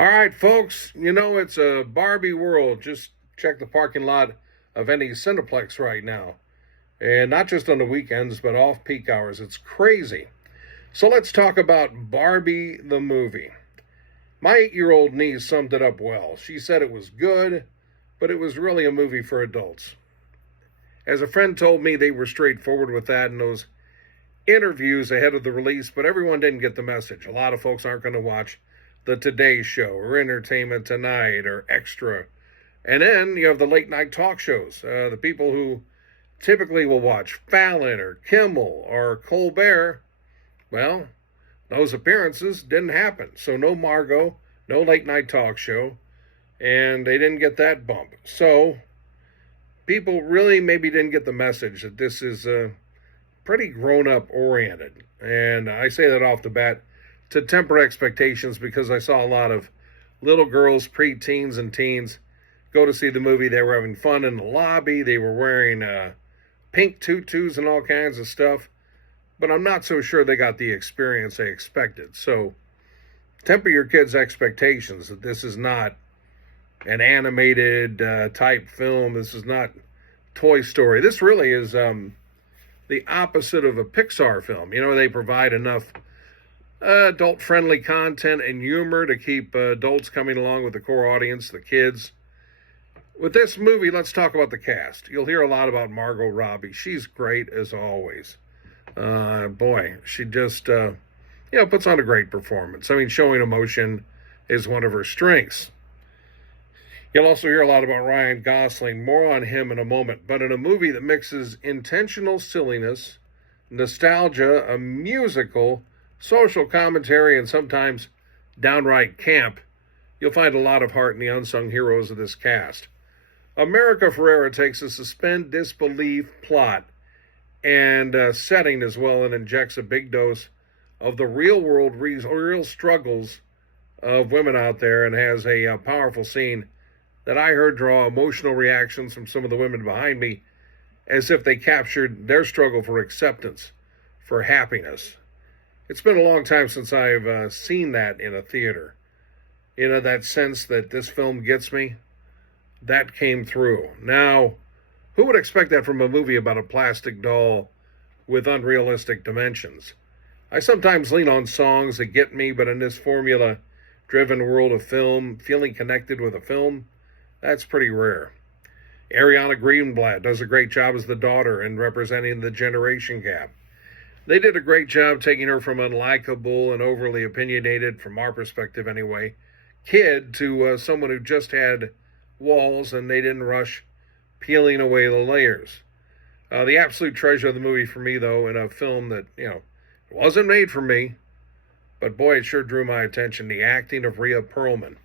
All right, folks, it's a Barbie world. Just check the parking lot of any Cineplex right now. And not just on the weekends, but off peak hours. It's crazy. So let's talk about Barbie the movie. My 8-year-old niece summed it up well. She said it was good, but it was really a movie for adults. As a friend told me, they were straightforward with that in those interviews ahead of the release, but everyone didn't get the message. A lot of folks aren't going to watch the Today Show or Entertainment Tonight or Extra. And then you have the late night talk shows. The people who typically will watch Fallon or Kimmel or Colbert, well, those appearances didn't happen. So no Margot, no late night talk show, and they didn't get that bump. So people really maybe didn't get the message that this is pretty grown-up oriented. And I say that off the bat to temper expectations because I saw a lot of little girls, preteens and teens go to see the movie. They were having fun in the lobby. They were wearing pink tutus and all kinds of stuff. But I'm not so sure they got the experience they expected. So temper your kids' expectations that this is not an animated type film. This is not Toy Story. This really is the opposite of a Pixar film. They provide enough adult-friendly content and humor to keep adults coming along with the core audience, the kids. With this movie, let's talk about the cast. You'll hear a lot about Margot Robbie. She's great as always. Boy, she just, puts on a great performance. I mean, showing emotion is one of her strengths. You'll also hear a lot about Ryan Gosling. More on him in a moment. But in a movie that mixes intentional silliness, nostalgia, a musical, social commentary, and sometimes downright camp, you'll find a lot of heart in the unsung heroes of this cast. America Ferrera takes a suspend disbelief plot and setting as well and injects a big dose of the real struggles of women out there, and has a powerful scene that I heard draw emotional reactions from some of the women behind me as if they captured their struggle for acceptance, for happiness. It's been a long time since I've seen that in a theater. That sense that this film gets me, that came through. Now, who would expect that from a movie about a plastic doll with unrealistic dimensions? I sometimes lean on songs that get me, but in this formula-driven world of film, feeling connected with a film, that's pretty rare. Ariana Greenblatt does a great job as the daughter and representing the generation gap. They did a great job taking her from unlikable and overly opinionated, from our perspective anyway, kid to someone who just had walls, and they didn't rush peeling away the layers. The absolute treasure of the movie for me, though, in a film that, wasn't made for me, but boy, it sure drew my attention, the acting of Rhea Perlman.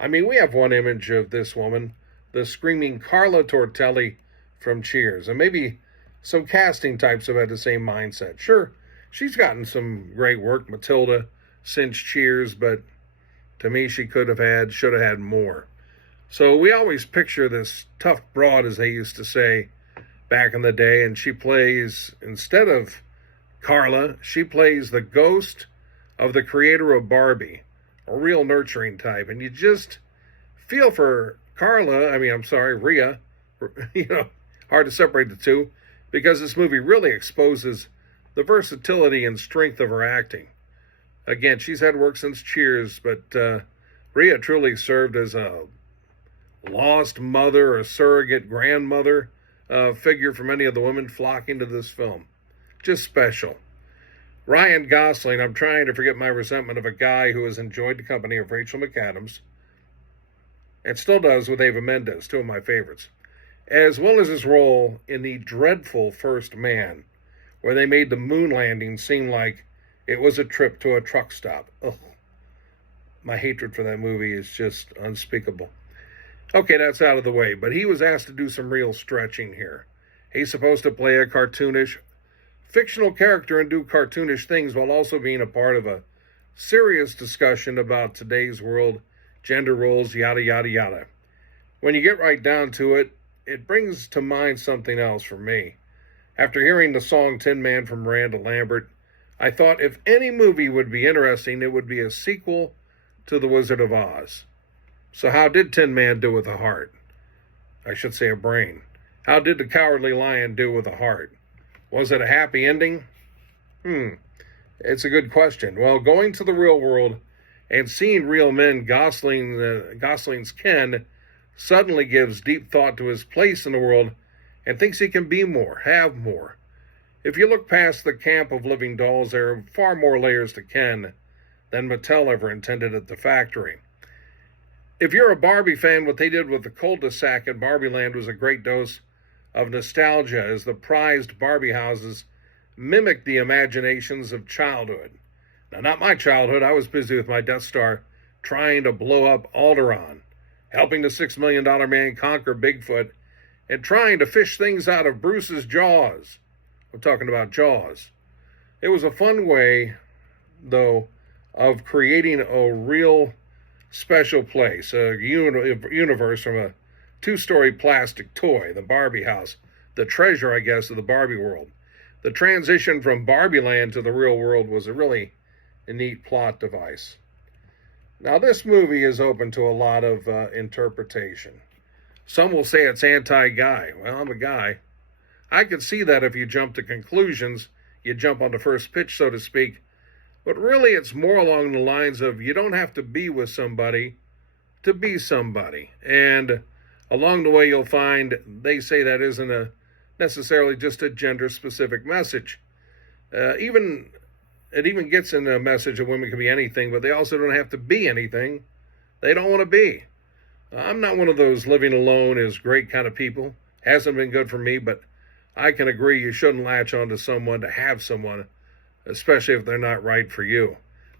I mean, we have one image of this woman, the screaming Carla Tortelli from Cheers, and maybe some casting types have had the same mindset. Sure, she's gotten some great work, Matilda, since Cheers, but to me, she should have had more. So we always picture this tough broad, as they used to say back in the day, and she plays, instead of Carla, she plays the ghost of the creator of Barbie, a real nurturing type. And you just feel for Rhea, hard to separate the two, because this movie really exposes the versatility and strength of her acting. Again, she's had work since Cheers, but Rhea truly served as a lost mother or surrogate grandmother figure for many of the women flocking to this film. Just special. Ryan Gosling, I'm trying to forget my resentment of a guy who has enjoyed the company of Rachel McAdams, and still does with Eva Mendes, two of my favorites, as well as his role in the dreadful First Man, where they made the moon landing seem like it was a trip to a truck stop. Ugh. My hatred for that movie is just unspeakable. Okay, that's out of the way, but he was asked to do some real stretching here. He's supposed to play a cartoonish, fictional character and do cartoonish things while also being a part of a serious discussion about today's world, gender roles, yada, yada, yada. When you get right down to it, it brings to mind something else for me. After hearing the song Tin Man from Miranda Lambert, I thought if any movie would be interesting, it would be a sequel to the Wizard of Oz. So how did Tin Man do with a heart? I should say a brain. How did the Cowardly Lion do with a heart? Was it a happy ending? It's a good question. Well, going to the real world and seeing real men Gosling's Ken suddenly gives deep thought to his place in the world and thinks he can be more, have more. If you look past the camp of living dolls, there are far more layers to Ken than Mattel ever intended at the factory. If you're a Barbie fan, what they did with the cul-de-sac in Barbie Land was a great dose of nostalgia, as the prized Barbie houses mimicked the imaginations of childhood. Now, not my childhood. I was busy with my Death Star trying to blow up Alderaan, helping the $6 million man conquer Bigfoot, and trying to fish things out of Bruce's jaws. I'm talking about Jaws. It was a fun way, though, of creating a real special place, a universe from a two-story plastic toy, the Barbie house, the treasure, I guess, of the Barbie world. The transition from Barbie Land to the real world was a really neat plot device. Now, this movie is open to a lot of interpretation. Some will say it's anti-guy. Well, I'm a guy. I could see that if you jump to conclusions, you jump on the first pitch, so to speak. But really, it's more along the lines of you don't have to be with somebody to be somebody. And along the way, you'll find they say that isn't necessarily just a gender-specific message. It even gets in the message that women can be anything, but they also don't have to be anything they don't want to be. I'm not one of those living alone is great kind of people. Hasn't been good for me, but I can agree you shouldn't latch onto someone to have someone, especially if they're not right for you.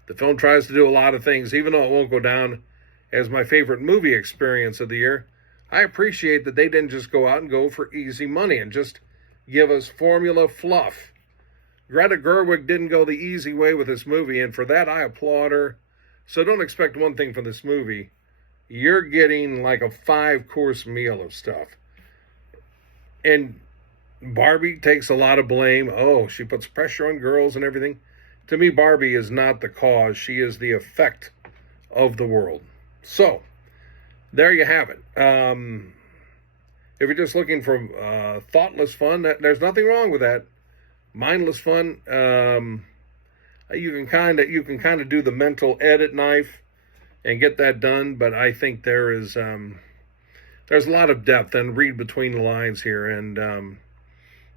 The film tries to do a lot of things, even though it won't go down as my favorite movie experience of the year. I appreciate that they didn't just go out and go for easy money and just give us formula fluff. Greta Gerwig didn't go the easy way with this movie, and for that I applaud her. So don't expect one thing from this movie. You're getting like a 5-course meal of stuff. And Barbie takes a lot of blame. Oh, she puts pressure on girls and everything. To me, Barbie is not the cause. She is the effect of the world. So, there you have it. If you're just looking for thoughtless fun, there's nothing wrong with that. Mindless fun. You can kind of do the mental edit knife and get that done. But I think there's a lot of depth and read between the lines here, and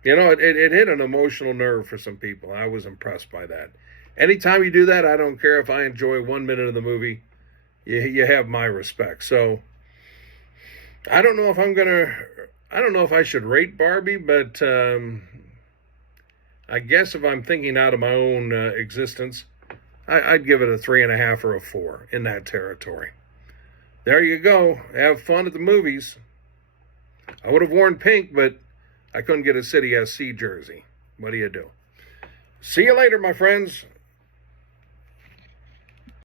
it hit an emotional nerve for some people. I was impressed by that. Anytime you do that, I don't care if I enjoy 1 minute of the movie. You have my respect. So I don't know if I should rate Barbie, but I guess if I'm thinking out of my own existence, I'd give it a 3.5 or a 4 in that territory. There you go. Have fun at the movies. I would have worn pink, but I couldn't get a City SC jersey. What do you do? See you later, my friends.